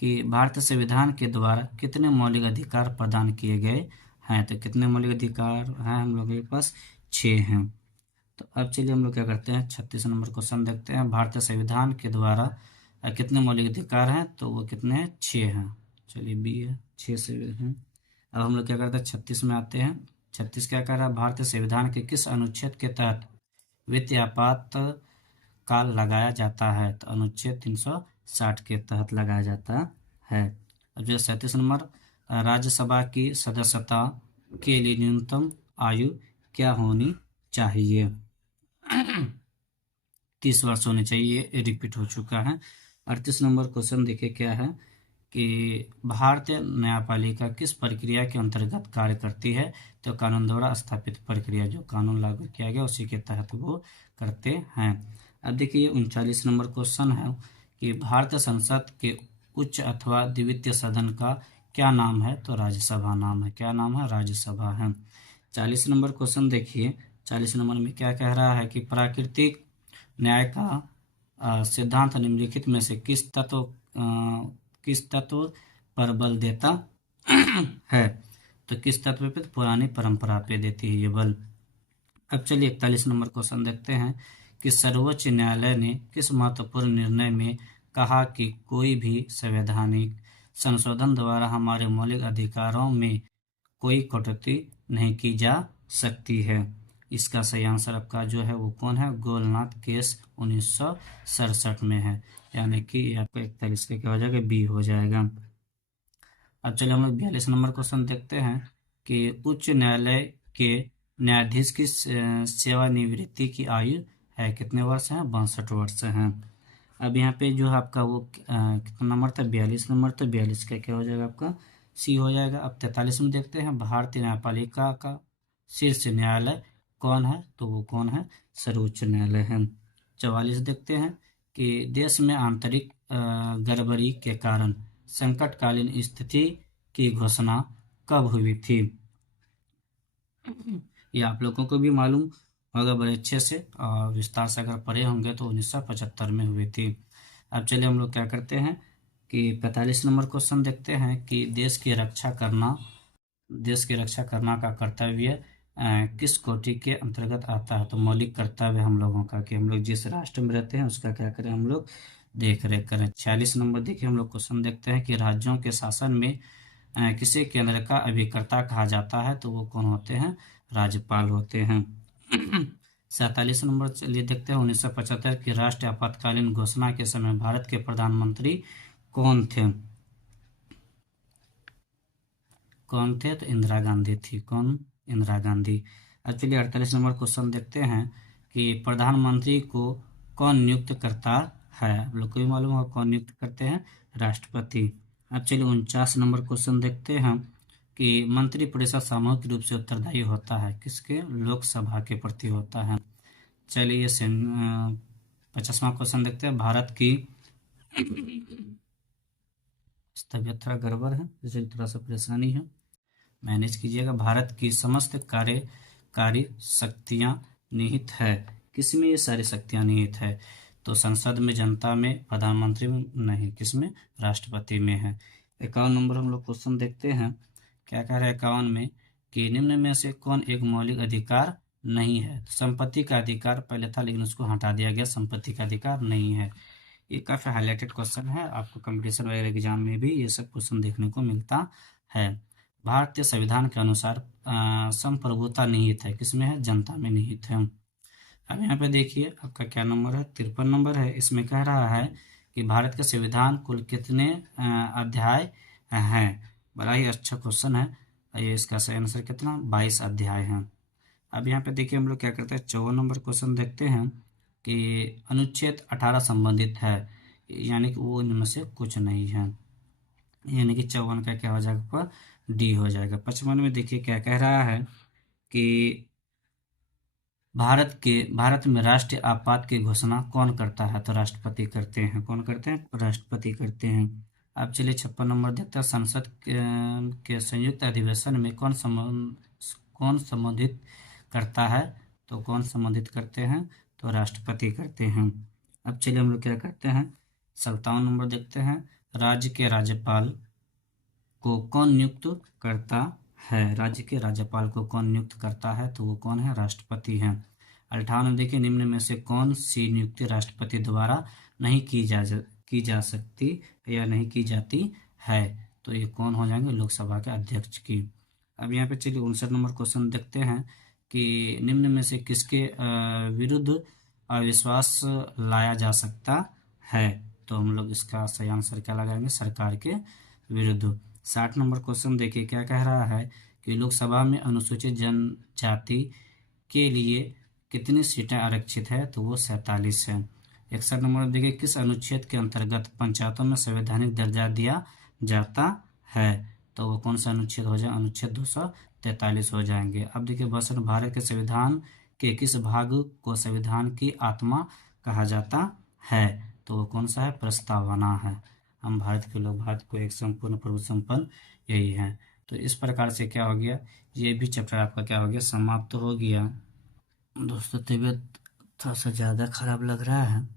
कि भारतीय संविधान के द्वारा कितने मौलिक अधिकार प्रदान किए गए हैं? तो कितने मौलिक अधिकार हैं हम लोगों के पास? 6 हैं। तो अब चलिए हम लोग क्या करते हैं, 36 नंबर क्वेश्चन देखते हैं। भारतीय संविधान के द्वारा कितने मौलिक अधिकार हैं? तो वो कितने हैं? 6 हैं। चलिए बी है, 6 से हैं। अब हम लोग क्या करते हैं, 36 में आते हैं। 36 क्या कह रहा है? भारतीय संविधान के किस अनुच्छेद के तहत वित्तीय आपात काल लगाया जाता है? तो अनुच्छेद 360 के तहत लगाया जाता है। अब जो 37 नंबर, राज्यसभा की सदस्यता के लिए न्यूनतम आयु क्या होनी चाहिए? 30 वर्ष होनी चाहिए। ये रिपीट हो चुका है। 38 नंबर क्वेश्चन देखिए क्या है कि भारतीय न्यायपालिका किस प्रक्रिया के अंतर्गत कार्य करती है? तो कानून द्वारा स्थापित प्रक्रिया, जो कानून लागू किया गया उसी के तहत वो करते हैं। अब देखिए 39 नंबर क्वेश्चन है कि भारतीय संसद के उच्च अथवा द्वितीय सदन का क्या नाम है? तो राज्यसभा नाम है। क्या नाम है? राज्यसभा है। 40 नंबर क्वेश्चन देखिए। 40 नंबर में क्या कह रहा है कि प्राकृतिक न्याय का सिद्धांत निम्नलिखित में से किस तत्व पर बल देता है? तो किस तत्व पे? पुरानी परंपरा पे देती है ये बल। अब चलिए 41 नंबर क्वेश्चन देखते हैं कि सर्वोच्च न्यायालय ने किस महत्वपूर्ण निर्णय में कहा कि कोई भी संवैधानिक संशोधन द्वारा हमारे मौलिक अधिकारों में कोई कटौती नहीं की जा सकती है? इसका सही आंसर आपका जो है वो कौन है? गोलनाथ केस 1967 में है। यानी कि आपका 41 का क्या हो जाएगा? बी हो जाएगा। अब चलिए हम लोग 42 नंबर क्वेश्चन देखते हैं कि उच्च न्यायालय के न्यायाधीश की सेवानिवृत्ति की आयु है कितने वर्ष है? 62 वर्ष है। अब यहाँ पे जो है आपका वो कितना नंबर था? 42 नंबर। तो 42 का क्या हो जाएगा? आपका सी हो जाएगा। अब 43 में देखते हैं भारतीय न्यायपालिका का शीर्ष न्यायालय कौन है? तो वो कौन है? सर्वोच्च न्यायालय है। 44 देखते हैं कि देश में आंतरिक गड़बड़ी के कारण संकटकालीन स्थिति की घोषणा कब हुई थी? ये आप लोगों को भी मालूम होगा बड़े अच्छे से, और विस्तार से अगर पढ़े होंगे तो 1975 में हुई थी। अब चलिए हम लोग क्या करते हैं कि 45 नंबर क्वेश्चन देखते हैं कि देश की रक्षा करना का कर्तव्य किस कोटि के अंतर्गत आता है? तो मौलिक कर्तव्य हम लोगों का कि हम लोग जिस राष्ट्र में रहते हैं उसका क्या करें? हम लोग देख रेख करें। 46 नंबर देखिए हम लोग क्वेश्चन देखते हैं कि राज्यों के शासन में किसे केंद्र का अभिकर्ता कहा जाता है? तो वो कौन होते हैं? राज्यपाल होते हैं। 47 नंबर चलिए देखते हैं। 1975 की राष्ट्रीय आपातकालीन घोषणा के समय भारत के प्रधानमंत्री कौन थे? कौन थे? तो इंदिरा गांधी थी। कौन? Indira Gandhi. Actually 48 number question देखते हैं कि प्रधानमंत्री को कौन नियुक्त करता है? आप लोग को भी मालूम होगा कौन नियुक्त करते हैं? राष्ट्रपति। अब चलिए 49 नंबर क्वेश्चन देखते हैं कि मंत्रिपरिषद सामूहिक रूप से उत्तरदायी होता है किसके? लोकसभा के प्रति होता है। चलिए 50वां क्वेश्चन देखते हैं। भारत की तबीयत थोड़ा गड़बड़ है, इसलिए थोड़ा सा परेशानी है, मैनेज कीजिएगा। भारत की समस्त कार्यकारी शक्तियां निहित है किसमें? ये सारी शक्तियां निहित है तो संसद में, जनता में, प्रधानमंत्री में नहीं, किसमें? राष्ट्रपति में है। 51 नंबर हम लोग क्वेश्चन देखते हैं। क्या कह रहे हैं 51 में कि निम्न में से कौन एक मौलिक अधिकार नहीं है? तो संपत्ति का अधिकार पहले था लेकिन उसको हटा दिया गया, संपत्ति का अधिकार नहीं है। ये काफी हाईलाइटेड क्वेश्चन है, आपको कंपटीशन वगैरह एग्जाम में भी ये सब क्वेश्चन देखने को मिलता है। भारतीय संविधान के अनुसार संप्रभुता निहित है किसमें है? जनता में निहित है। अब यहाँ पे देखिए आपका क्या नंबर है? 53 नंबर है। इसमें कह रहा है कि भारत के संविधान कुल कितने अध्याय हैं? बड़ा ही अच्छा क्वेश्चन है। ये इसका सही आंसर कितना? 22 अध्याय हैं। अब यहाँ पे देखिए हम लोग क्या करते हैं, 54 नंबर क्वेश्चन देखते हैं कि अनुच्छेद 18 संबंधित है, यानी कि वो इनमें से कुछ नहीं है, यानी कि 54 का क्या हो जाएगा? आपका डी हो जाएगा। 55 में देखिए क्या कह रहा है कि भारत में राष्ट्रीय आपात की घोषणा कौन करता है? तो राष्ट्रपति करते हैं। कौन करते हैं? राष्ट्रपति करते हैं। अब चलिए 56 नंबर देखते हैं। संसद के संयुक्त अधिवेशन में कौन संबोधित करता है? तो कौन संबोधित करते हैं? तो राष्ट्रपति करते हैं। अब चलिए हम लोग क्या करते हैं, 57 नंबर देखते हैं। राज्य के राज्यपाल को कौन नियुक्त करता है? राज्य के राज्यपाल को कौन नियुक्त करता है? तो वो कौन है? राष्ट्रपति हैं। 58 देखिए, निम्न में से कौन सी नियुक्ति राष्ट्रपति द्वारा नहीं की जा सकती या नहीं की जाती है? तो ये कौन हो जाएंगे? लोकसभा के अध्यक्ष की। अब यहाँ पे चलिए 59 नंबर क्वेश्चन देखते हैं कि निम्न में से किसके विरुद्ध अविश्वास लाया जा सकता है? तो हम लोग इसका सही आंसर क्या लगाएंगे? सरकार के विरुद्ध। 60 नंबर क्वेश्चन देखिए क्या कह रहा है कि लोकसभा में अनुसूचित जनजाति के लिए कितनी सीटें आरक्षित है? तो वो 47 है। 61 नंबर देखिए, किस अनुच्छेद के अंतर्गत पंचायतों में संवैधानिक दर्जा दिया जाता है? तो वो कौन सा अनुच्छेद हो जाए? अनुच्छेद 243 हो जाएंगे। अब देखिए क्वेश्चन, भारत के संविधान के किस भाग को संविधान की आत्मा कहा जाता है? तो वो कौन सा है? प्रस्तावना है। हम भारत के लोग, भारत को एक संपूर्ण प्रभु संपन्न, यही है। तो इस प्रकार से क्या हो गया, ये भी चैप्टर आपका क्या हो गया? समाप्त हो गया। दोस्तों तबीयत थोड़ा सा ज़्यादा खराब लग रहा है।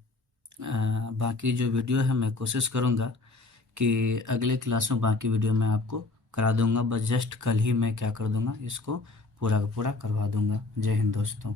बाकी जो वीडियो है मैं कोशिश करूँगा कि अगले क्लास में बाकी वीडियो मैं आपको करा दूंगा। बस जस्ट कल ही मैं क्या कर दूंगा, इसको पूरा का पूरा करवा दूंगा। जय हिंद दोस्तों।